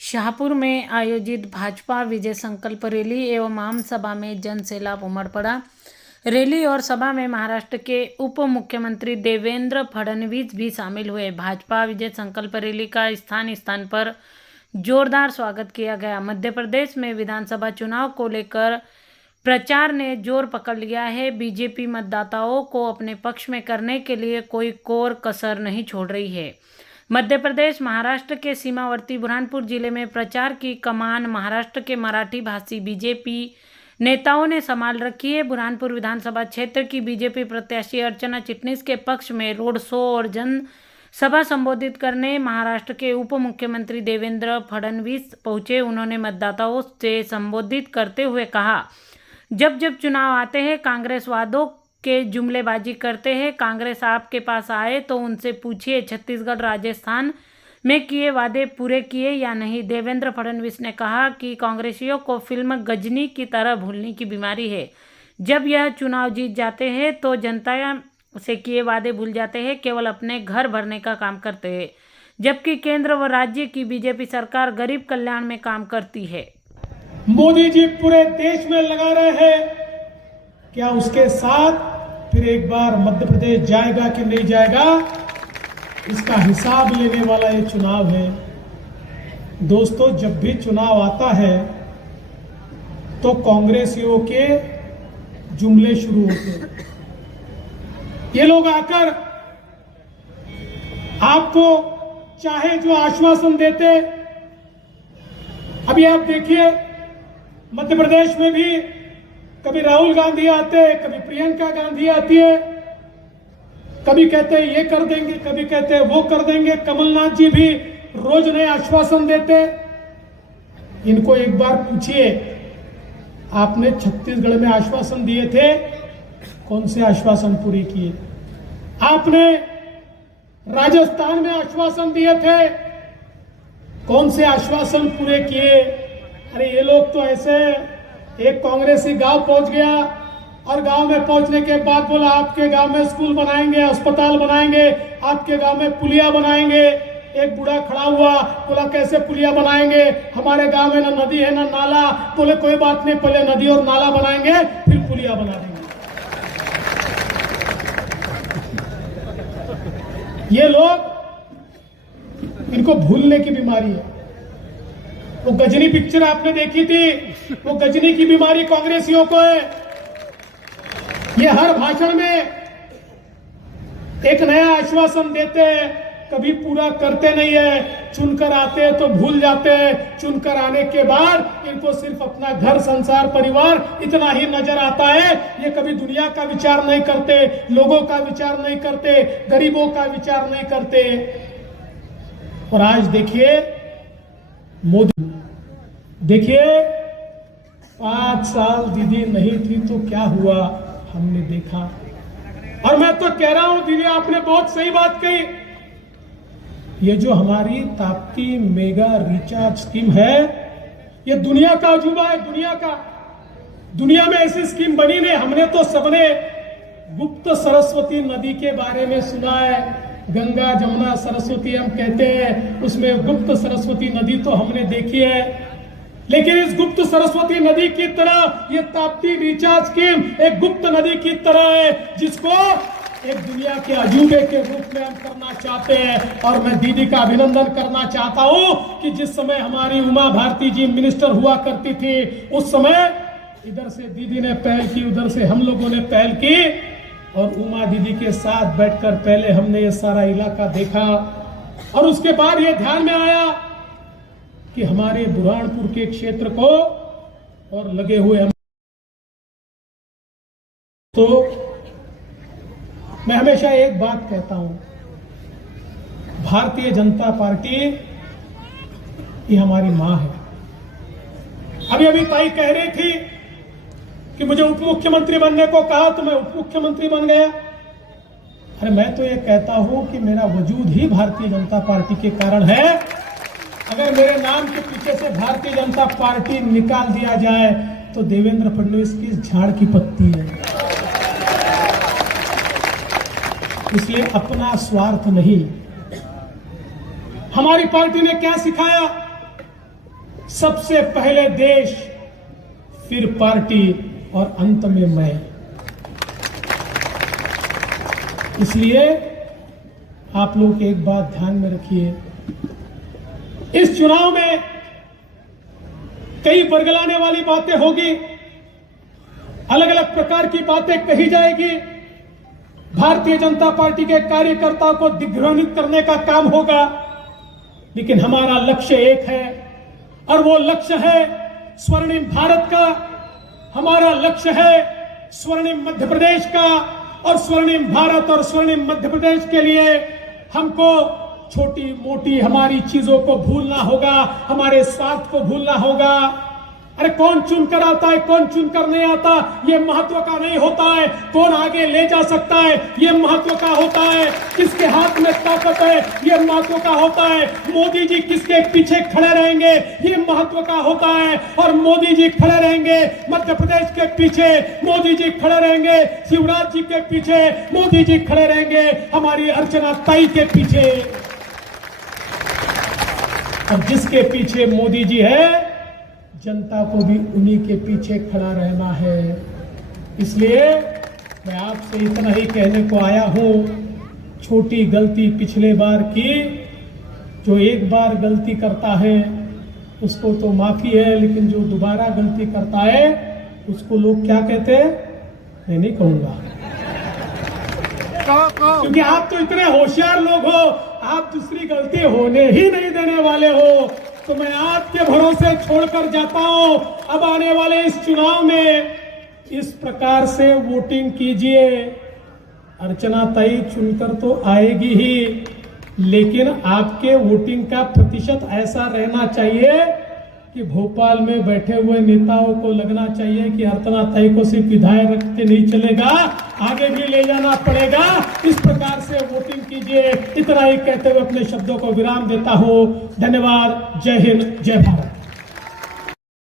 शाहपुर में आयोजित भाजपा विजय संकल्प रैली एवं आम सभा में जन सैलाब उमड़ पड़ा। रैली और सभा में महाराष्ट्र के उप मुख्यमंत्री देवेंद्र फडणवीस भी शामिल हुए। भाजपा विजय संकल्प रैली का स्थान स्थान पर जोरदार स्वागत किया गया। मध्य प्रदेश में विधानसभा चुनाव को लेकर प्रचार ने जोर पकड़ लिया है। बीजेपी मतदाताओं को अपने पक्ष में करने के लिए कोई कोर कसर नहीं छोड़ रही है। मध्य प्रदेश महाराष्ट्र के सीमावर्ती बुरहानपुर जिले में प्रचार की कमान महाराष्ट्र के मराठी भाषी बीजेपी नेताओं ने संभाल रखी है। बुरहानपुर विधानसभा क्षेत्र की बीजेपी प्रत्याशी अर्चना चिटनिस के पक्ष में रोड शो और जन सभा संबोधित करने महाराष्ट्र के उप मुख्यमंत्री देवेंद्र फडणवीस पहुंचे। उन्होंने मतदाताओं से संबोधित करते हुए कहा, जब जब चुनाव आते हैं कांग्रेस वादों के जुमलेबाजी करते हैं। कांग्रेस आपके पास आए तो उनसे पूछिए छत्तीसगढ़ राजस्थान में किए वादे पूरे किए या नहीं। देवेंद्र फडणवीस ने कहा कि कांग्रेसियों को फिल्म गजनी की तरह भूलने की बीमारी है। जब यह चुनाव जीत जाते हैं तो जनता से किए वादे भूल जाते हैं, केवल अपने घर भरने का काम करते हैं, जबकि केंद्र व राज्य की बीजेपी सरकार गरीब कल्याण में काम करती है। मोदी जी पूरे देश में लगा रहे हैं, क्या उसके साथ फिर एक बार मध्य प्रदेश जाएगा कि नहीं जाएगा, इसका हिसाब लेने वाला ये चुनाव है। दोस्तों, जब भी चुनाव आता है तो कांग्रेसियों के जुमले शुरू होते हैं। ये लोग आकर आपको चाहे जो आश्वासन देते, अभी आप देखिए मध्य प्रदेश में भी कभी राहुल गांधी आते, कभी प्रियंका गांधी आती है, कभी कहते हैं ये कर देंगे, कभी कहते हैं वो कर देंगे। कमलनाथ जी भी रोज नए आश्वासन देते। इनको एक बार पूछिए, आपने छत्तीसगढ़ में आश्वासन दिए थे, कौन से आश्वासन पूरे किए? आपने राजस्थान में आश्वासन दिए थे, कौन से आश्वासन पूरे किए? अरे ये लोग तो ऐसे, एक कांग्रेसी गांव पहुंच गया और गांव में पहुंचने के बाद बोला आपके गांव में स्कूल बनाएंगे, अस्पताल बनाएंगे, आपके गांव में पुलिया बनाएंगे। एक बूढ़ा खड़ा हुआ, बोला कैसे पुलिया बनाएंगे, हमारे गांव में ना नदी है ना नाला। बोले कोई बात नहीं, पहले नदी और नाला बनाएंगे फिर पुलिया बना देंगे। ये लोग, इनको भूलने की बीमारी है। वो गजनी पिक्चर आपने देखी थी, वो गजनी की बीमारी कांग्रेसियों को है। ये हर भाषण में एक नया आश्वासन देते हैं, कभी पूरा करते नहीं है। चुनकर आते हैं तो भूल जाते हैं। चुनकर आने के बाद इनको सिर्फ अपना घर, संसार, परिवार इतना ही नजर आता है। ये कभी दुनिया का विचार नहीं करते, लोगों का विचार नहीं करते, गरीबों का विचार नहीं करते। और आज देखिए मोदी, देखिए 5 साल दीदी नहीं थी तो क्या हुआ हमने देखा। और मैं तो कह रहा हूं दीदी, आपने बहुत सही बात कही। ये जो हमारी ताप्ती मेगा रिचार्ज स्कीम है, ये दुनिया का अजूबा है, दुनिया का। दुनिया में ऐसी स्कीम बनी नहीं। हमने तो सबने गुप्त सरस्वती नदी के बारे में सुना है। गंगा, जमुना, सरस्वती हम कहते हैं, उसमें गुप्त सरस्वती नदी तो हमने देखी है। लेकिन इस गुप्त सरस्वती नदी की तरह ये ताप्ती रिचार्ज स्कीम एक गुप्त नदी की तरह है, जिसको एक दुनिया के अजूबे के रूप में हम करना चाहते हैं। और मैं दीदी का अभिनंदन करना चाहता हूं कि जिस समय हमारी उमा भारती जी मिनिस्टर हुआ करती थी, उस समय इधर से दीदी ने पहल की, उधर से हम लोगों ने पहल की, और उमा दीदी के साथ बैठकर पहले हमने ये सारा इलाका देखा। और उसके बाद ये ध्यान में आया कि हमारे बुरहानपुर के क्षेत्र को और लगे हुए हम, तो मैं हमेशा एक बात कहता हूं, भारतीय जनता पार्टी ये हमारी मां है। अभी अभी ताई कह रही थी कि मुझे उप मुख्यमंत्री बनने को कहा तो मैं उप मुख्यमंत्री बन गया। अरे मैं तो ये कहता हूं कि मेरा वजूद ही भारतीय जनता पार्टी के कारण है। अगर मेरे नाम के पीछे से भारतीय जनता पार्टी निकाल दिया जाए तो देवेंद्र फडणवीस की झाड़ की पत्ती है। इसलिए अपना स्वार्थ नहीं। हमारी पार्टी ने क्या सिखाया? सबसे पहले देश, फिर पार्टी और अंत में मैं। इसलिए आप लोग एक बात ध्यान में रखिए, इस चुनाव में कई बरगलाने वाली बातें होगी, अलग अलग प्रकार की बातें कही जाएगी, भारतीय जनता पार्टी के कार्यकर्ताओं को दिग्भ्रमित करने का काम होगा, लेकिन हमारा लक्ष्य एक है और वो लक्ष्य है स्वर्णिम भारत का। हमारा लक्ष्य है स्वर्णिम मध्य प्रदेश का, और स्वर्णिम भारत और स्वर्णिम मध्य प्रदेश के लिए हमको छोटी मोटी हमारी चीजों को भूलना होगा, हमारे स्वार्थ को भूलना होगा। अरे कौन चुनकर आता है, कौन चुनकर नहीं आता, ये महत्व का नहीं होता है। कौन आगे ले जा सकता है, ये महत्व का होता है। किसके हाथ में ताकत है, ये महत्व का होता है। मोदी जी किसके पीछे खड़े रहेंगे, ये महत्व का होता है। और मोदी जी खड़े रहेंगे मध्य प्रदेश के पीछे, मोदी जी खड़े रहेंगे शिवराज जी के पीछे, मोदी जी खड़े रहेंगे हमारी अर्चना ताई के पीछे। और जिसके पीछे मोदी जी है, जनता को भी उन्हीं के पीछे खड़ा रहना है। इसलिए मैं आपसे इतना ही कहने को आया हूं, छोटी गलती पिछले बार की, जो एक बार गलती करता है उसको तो माफी है, लेकिन जो दोबारा गलती करता है उसको लोग क्या कहते हैं, मैं नहीं कहूंगा, क्योंकि आप तो इतने होशियार लोग हो, आप दूसरी गलती होने ही नहीं देने वाले हो। तो मैं आपके भरोसे छोड़कर जाता हूं। अब आने वाले इस चुनाव में इस प्रकार से वोटिंग कीजिए। अर्चना ताई चुनकर तो आएगी ही, लेकिन आपके वोटिंग का प्रतिशत ऐसा रहना चाहिए कि भोपाल में बैठे हुए नेताओं को लगना चाहिए कि अर्चना ताई को सिर्फ विधायक रख के नहीं चलेगा, आगे भी ले जाना पड़ेगा। इस प्रकार से वोटिंग कीजिए। इतना ही कहते हुए अपने शब्दों को विराम देता हूं। धन्यवाद। जय हिंद, जय भारत।